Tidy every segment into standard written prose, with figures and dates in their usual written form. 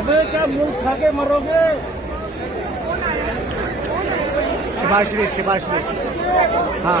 अबे क्या मुंह खा के मरोगे। शिवाश्री शिवाश्री हाँ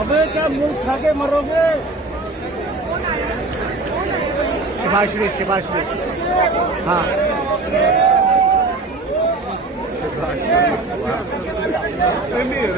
अबे क्या मुंह खा के मरोगे। शिवाश्री शिवाश्री हाँ Emir.